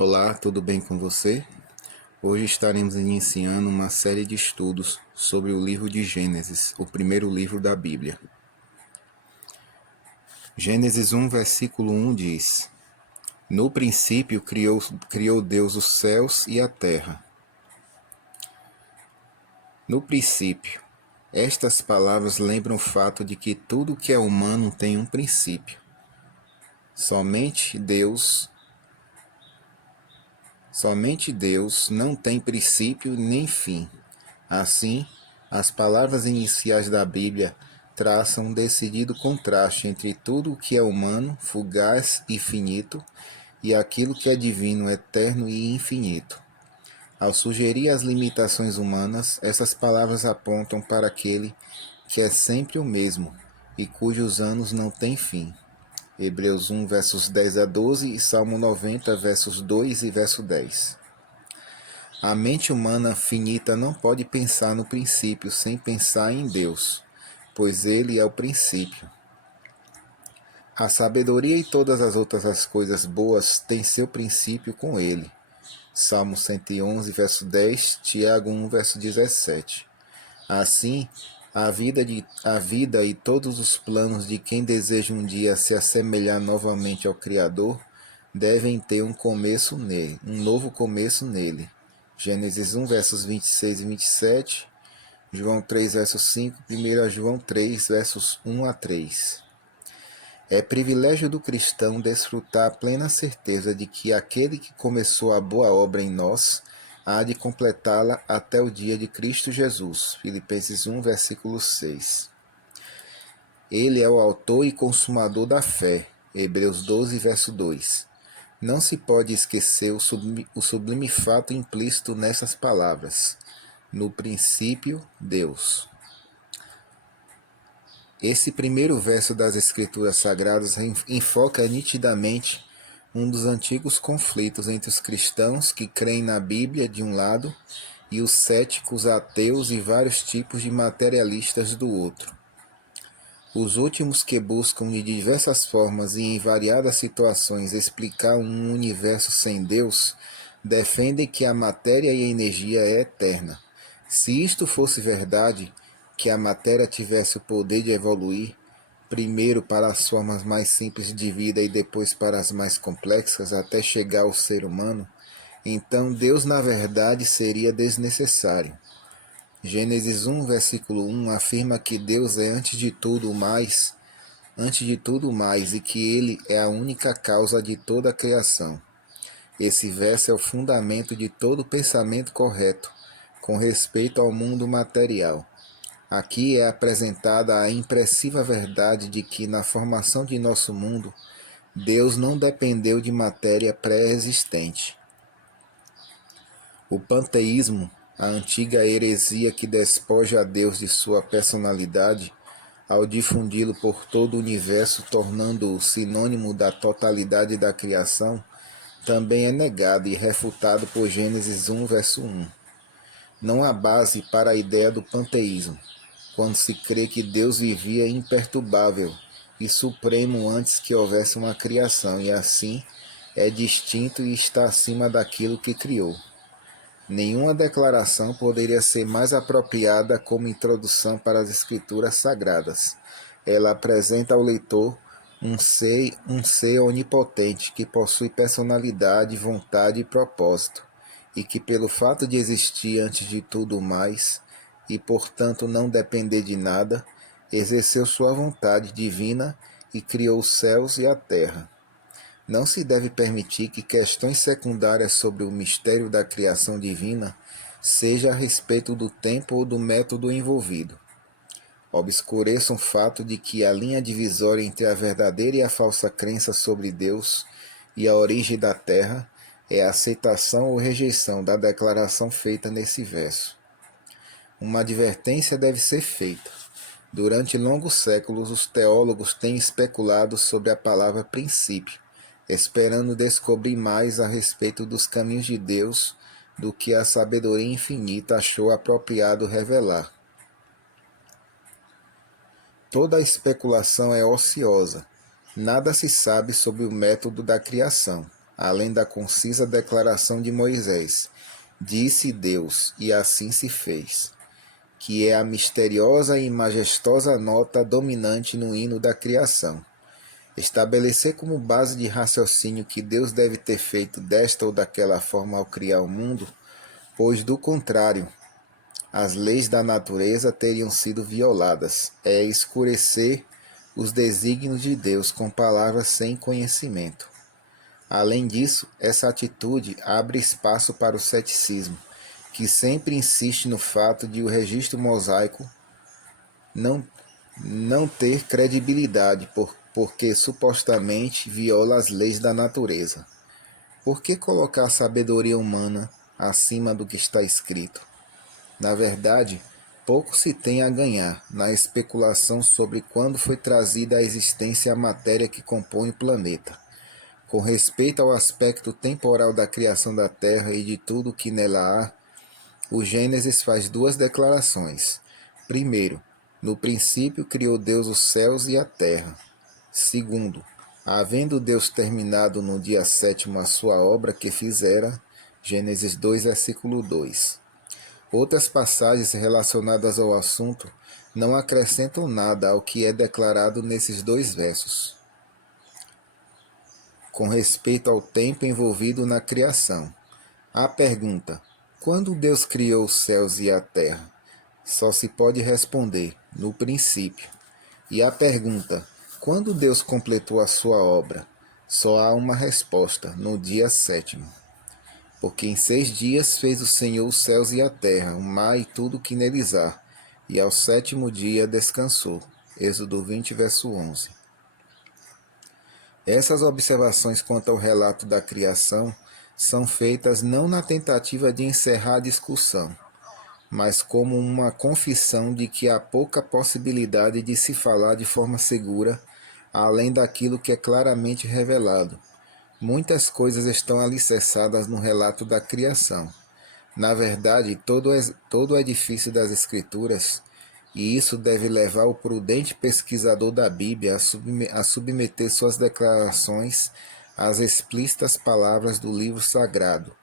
Olá, tudo bem com você? Hoje estaremos iniciando uma série de estudos sobre o livro de Gênesis, o primeiro livro da Bíblia. Gênesis 1, versículo 1 diz: No princípio criou Deus os céus e a terra. No princípio. Estas palavras lembram o fato de que tudo que é humano tem um princípio. Somente Deus não tem princípio nem fim. Assim, as palavras iniciais da Bíblia traçam um decidido contraste entre tudo o que é humano, fugaz e finito, e aquilo que é divino, eterno e infinito. Ao sugerir as limitações humanas, essas palavras apontam para aquele que é sempre o mesmo e cujos anos não têm fim. Hebreus 1, versos 10 a 12 e Salmo 90, versos 2 e verso 10. A mente humana finita não pode pensar no princípio sem pensar em Deus, pois Ele é o princípio. A sabedoria e todas as outras coisas boas têm seu princípio com Ele. Salmo 111, verso 10, Tiago 1, verso 17. Assim, a vida e todos os planos de quem deseja um dia se assemelhar novamente ao Criador devem ter um novo começo nele. Gênesis 1, versos 26 e 27, João 3, versos 5, 1 João 3, versos 1 a 3. É privilégio do cristão desfrutar a plena certeza de que aquele que começou a boa obra em nós há de completá-la até o dia de Cristo Jesus. Filipenses 1, versículo 6. Ele é o autor e consumador da fé. Hebreus 12, verso 2. Não se pode esquecer o sublime fato implícito nessas palavras. No princípio, Deus. Esse primeiro verso das Escrituras Sagradas enfoca nitidamente um dos antigos conflitos entre os cristãos que creem na Bíblia de um lado e os céticos, ateus e vários tipos de materialistas do outro. Os últimos, que buscam de diversas formas e em variadas situações explicar um universo sem Deus, defendem que a matéria e a energia é eterna. Se isto fosse verdade, que a matéria tivesse o poder de evoluir, primeiro para as formas mais simples de vida e depois para as mais complexas, até chegar ao ser humano, então Deus na verdade seria desnecessário. Gênesis 1, versículo 1 afirma que Deus é antes de tudo mais, e que Ele é a única causa de toda a criação. Esse verso é o fundamento de todo pensamento correto com respeito ao mundo material. Aqui é apresentada a impressiva verdade de que na formação de nosso mundo, Deus não dependeu de matéria pré-existente. O panteísmo, a antiga heresia que despoja a Deus de sua personalidade, ao difundi-lo por todo o universo, tornando-o sinônimo da totalidade da criação, também é negado e refutado por Gênesis 1, verso 1. Não há base para a ideia do panteísmo, quando se crê que Deus vivia imperturbável e supremo antes que houvesse uma criação, e assim é distinto e está acima daquilo que criou. Nenhuma declaração poderia ser mais apropriada como introdução para as Escrituras Sagradas. Ela apresenta ao leitor um ser onipotente que possui personalidade, vontade e propósito, e que, pelo fato de existir antes de tudo mais, e portanto não depender de nada, exerceu sua vontade divina e criou os céus e a terra. Não se deve permitir que questões secundárias sobre o mistério da criação divina seja a respeito do tempo ou do método envolvido. Obscureçam o fato de que a linha divisória entre a verdadeira e a falsa crença sobre Deus e a origem da Terra é a aceitação ou rejeição da declaração feita nesse verso. Uma advertência deve ser feita. Durante longos séculos, os teólogos têm especulado sobre a palavra princípio, esperando descobrir mais a respeito dos caminhos de Deus do que a sabedoria infinita achou apropriado revelar. Toda a especulação é ociosa. Nada se sabe sobre o método da criação. além da concisa declaração de Moisés: Disse Deus, e assim se fez, que é a misteriosa e majestosa nota dominante no hino da criação. Estabelecer como base de raciocínio que Deus deve ter feito desta ou daquela forma ao criar o mundo, pois do contrário, as leis da natureza teriam sido violadas, é escurecer os desígnios de Deus com palavras sem conhecimento. Além disso, essa atitude abre espaço para o ceticismo, que sempre insiste no fato de o registro mosaico não ter credibilidade porque supostamente viola as leis da natureza. Por que colocar a sabedoria humana acima do que está escrito? Na verdade, pouco se tem a ganhar na especulação sobre quando foi trazida à existência a matéria que compõe o planeta. Com respeito ao aspecto temporal da criação da Terra e de tudo o que nela há, o Gênesis faz duas declarações. Primeiro, no princípio criou Deus os céus e a terra. Segundo, havendo Deus terminado no dia sétimo a sua obra que fizera, Gênesis 2, versículo 2. Outras passagens relacionadas ao assunto não acrescentam nada ao que é declarado nesses dois versos, com respeito ao tempo envolvido na criação. A pergunta: quando Deus criou os céus e a terra? Só se pode responder: no princípio. E a pergunta: quando Deus completou a sua obra? Só há uma resposta: no dia sétimo. Porque em 6 dias fez o Senhor os céus e a terra, o mar e tudo o que neles há, e ao sétimo dia descansou. Êxodo 20, verso 11. Essas observações quanto ao relato da criação são feitas não na tentativa de encerrar a discussão, mas como uma confissão de que há pouca possibilidade de se falar de forma segura, além daquilo que é claramente revelado. Muitas coisas estão alicerçadas no relato da criação. Na verdade, todo o edifício das Escrituras, e isso deve levar o prudente pesquisador da Bíblia a submeter suas declarações às explícitas palavras do livro sagrado.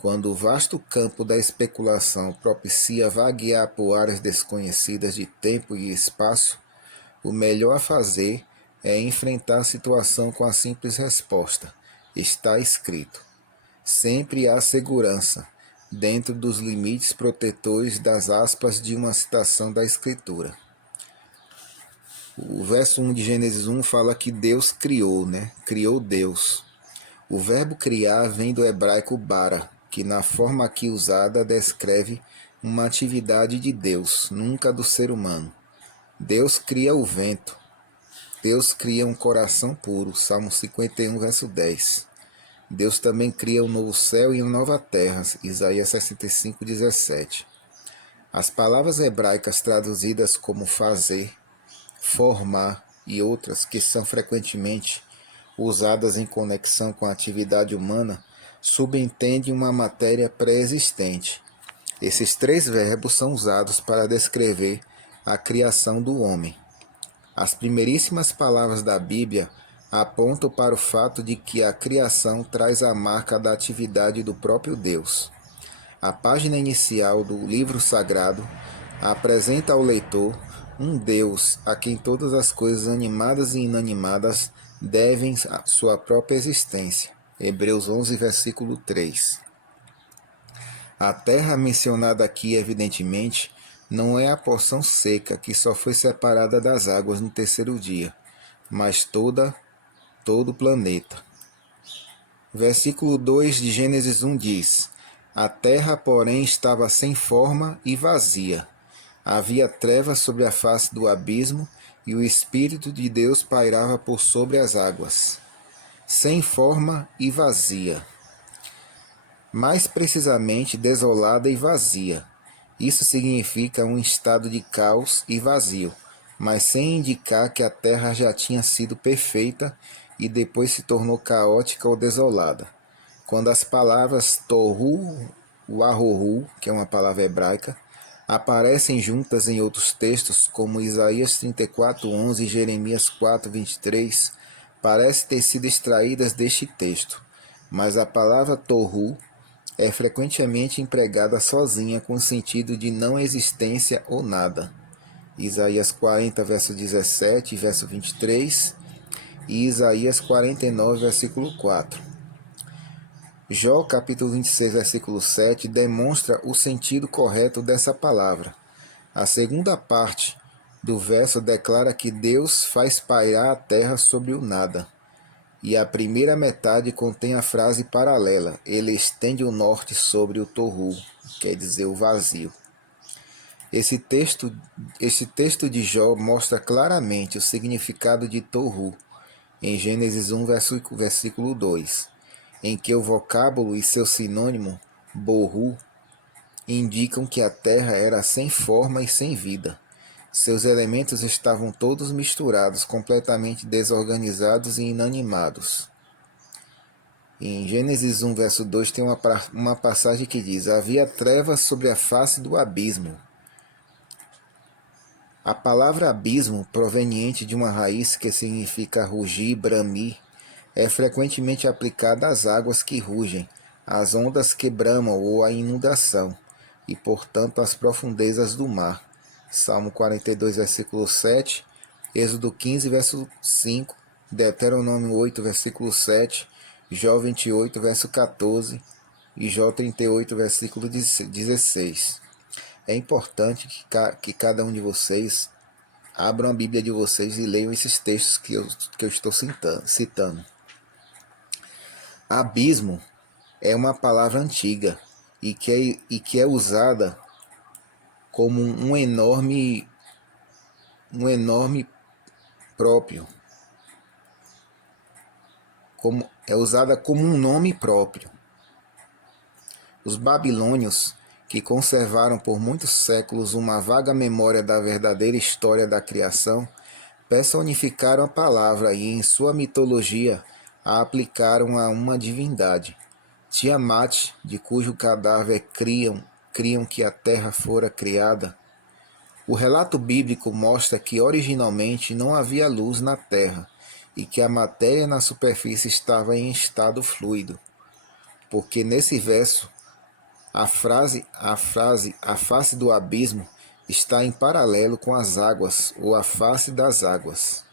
Quando o vasto campo da especulação propicia vaguear por áreas desconhecidas de tempo e espaço, o melhor a fazer é enfrentar a situação com a simples resposta: está escrito. Sempre há segurança, dentro dos limites protetores das aspas de uma citação da Escritura. O verso 1 de Gênesis 1 fala que Deus criou, né? Criou Deus. O verbo criar vem do hebraico bara, que na forma aqui usada descreve uma atividade de Deus, nunca do ser humano. Deus cria o vento. Deus cria um coração puro, Salmo 51, verso 10. Deus também cria um novo céu e uma nova terra, Isaías 65, 17. As palavras hebraicas traduzidas como fazer, formar e outras que são frequentemente usadas em conexão com a atividade humana, subentendem uma matéria pré-existente. Esses 3 verbos são usados para descrever a criação do homem. As primeiríssimas palavras da Bíblia apontam para o fato de que a criação traz a marca da atividade do próprio Deus. A página inicial do livro sagrado apresenta ao leitor um Deus a quem todas as coisas animadas e inanimadas devem a sua própria existência. Hebreus 11, versículo 3. A terra mencionada aqui, evidentemente, não é a porção seca que só foi separada das águas no 3º dia, mas todo o planeta. Versículo 2 de Gênesis 1 diz: a terra, porém, estava sem forma e vazia. Havia trevas sobre a face do abismo, e o Espírito de Deus pairava por sobre as águas. Sem forma e vazia. Mais precisamente, desolada e vazia. Isso significa um estado de caos e vazio, mas sem indicar que a terra já tinha sido perfeita e depois se tornou caótica ou desolada. Quando as palavras tohu, wahohu, que é uma palavra hebraica, aparecem juntas em outros textos, como Isaías 34:11 e Jeremias 4:23, parecem ter sido extraídas deste texto. mas a palavra tohu é frequentemente empregada sozinha com o sentido de não existência ou nada. Isaías 40, verso 17, verso 23 e Isaías 49, versículo 4. Jó, capítulo 26, versículo 7, demonstra o sentido correto dessa palavra. A segunda parte do verso declara que Deus faz pairar a terra sobre o nada. E a primeira metade contém a frase paralela: Ele estende o norte sobre o tohu, quer dizer, o vazio. Esse texto de Jó mostra claramente o significado de tohu, em Gênesis 1, versículo 2, em que o vocábulo e seu sinônimo, bohu, indicam que a terra era sem forma e sem vida. Seus elementos estavam todos misturados, completamente desorganizados e inanimados. Em Gênesis 1, verso 2, tem uma passagem que diz: Havia trevas sobre a face do abismo. A palavra abismo, proveniente de uma raiz que significa rugir, bramir, é frequentemente aplicada às águas que rugem, às ondas que bramam ou à inundação, e portanto às profundezas do mar. Salmo 42, versículo 7, Êxodo 15, verso 5, Deuteronômio 8, versículo 7, Jó 28, verso 14 e Jó 38, versículo 16. É importante que cada um de vocês abram a Bíblia de vocês e leiam esses textos que eu estou citando. Abismo é uma palavra antiga e que é usada como um enorme próprio, é usada como um nome próprio. Os babilônios, que conservaram por muitos séculos uma vaga memória da verdadeira história da criação, personificaram a palavra e, em sua mitologia, a aplicaram a uma divindade. Tiamat, de cujo cadáver criam que a terra fora criada. O relato bíblico mostra que originalmente não havia luz na terra e que a matéria na superfície estava em estado fluido, porque nesse verso a face do abismo está em paralelo com as águas, ou a face das águas.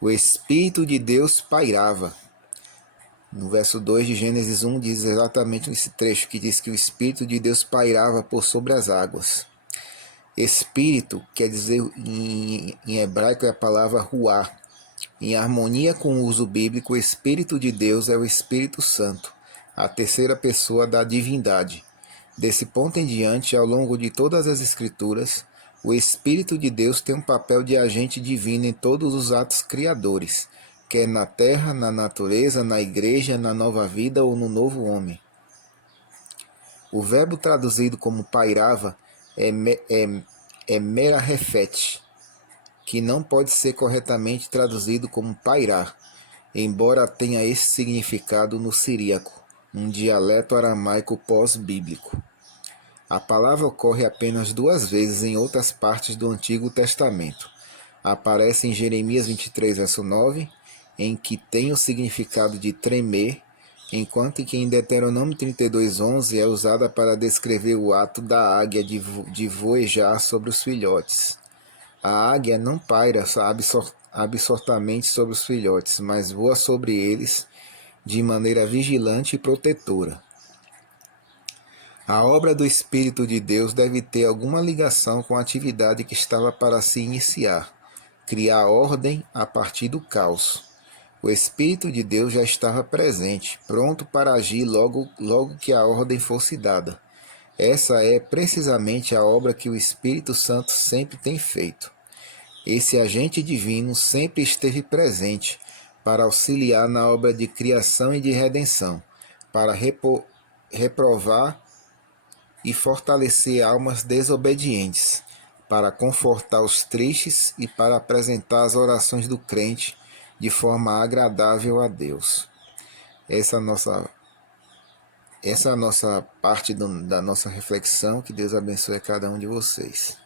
O Espírito de Deus pairava. No verso 2 de Gênesis 1 diz exatamente esse trecho que diz que o Espírito de Deus pairava por sobre as águas. Espírito quer dizer em hebraico é a palavra ruá. Em harmonia com o uso bíblico, o Espírito de Deus é o Espírito Santo, a terceira pessoa da divindade. Desse ponto em diante, ao longo de todas as Escrituras, o Espírito de Deus tem um papel de agente divino em todos os atos criadores, quer na terra, na natureza, na igreja, na nova vida ou no novo homem. O verbo traduzido como pairava é merahefet, que não pode ser corretamente traduzido como pairar, embora tenha esse significado no siríaco, um dialeto aramaico pós-bíblico. A palavra ocorre apenas 2 vezes em outras partes do Antigo Testamento. Aparece em Jeremias 23, verso 9, em que tem o significado de tremer, enquanto que em Deuteronômio 32, 11 é usada para descrever o ato da águia de voejar sobre os filhotes. A águia não paira absortamente sobre os filhotes, mas voa sobre eles de maneira vigilante e protetora. A obra do Espírito de Deus deve ter alguma ligação com a atividade que estava para se iniciar, criar ordem a partir do caos. O Espírito de Deus já estava presente, pronto para agir logo que a ordem fosse dada. Essa é precisamente a obra que o Espírito Santo sempre tem feito. Esse agente divino sempre esteve presente para auxiliar na obra de criação e de redenção, para reprovar e fortalecer almas desobedientes, para confortar os tristes e para apresentar as orações do crente de forma agradável a Deus. Essa é a nossa parte da nossa reflexão. Que Deus abençoe a cada um de vocês.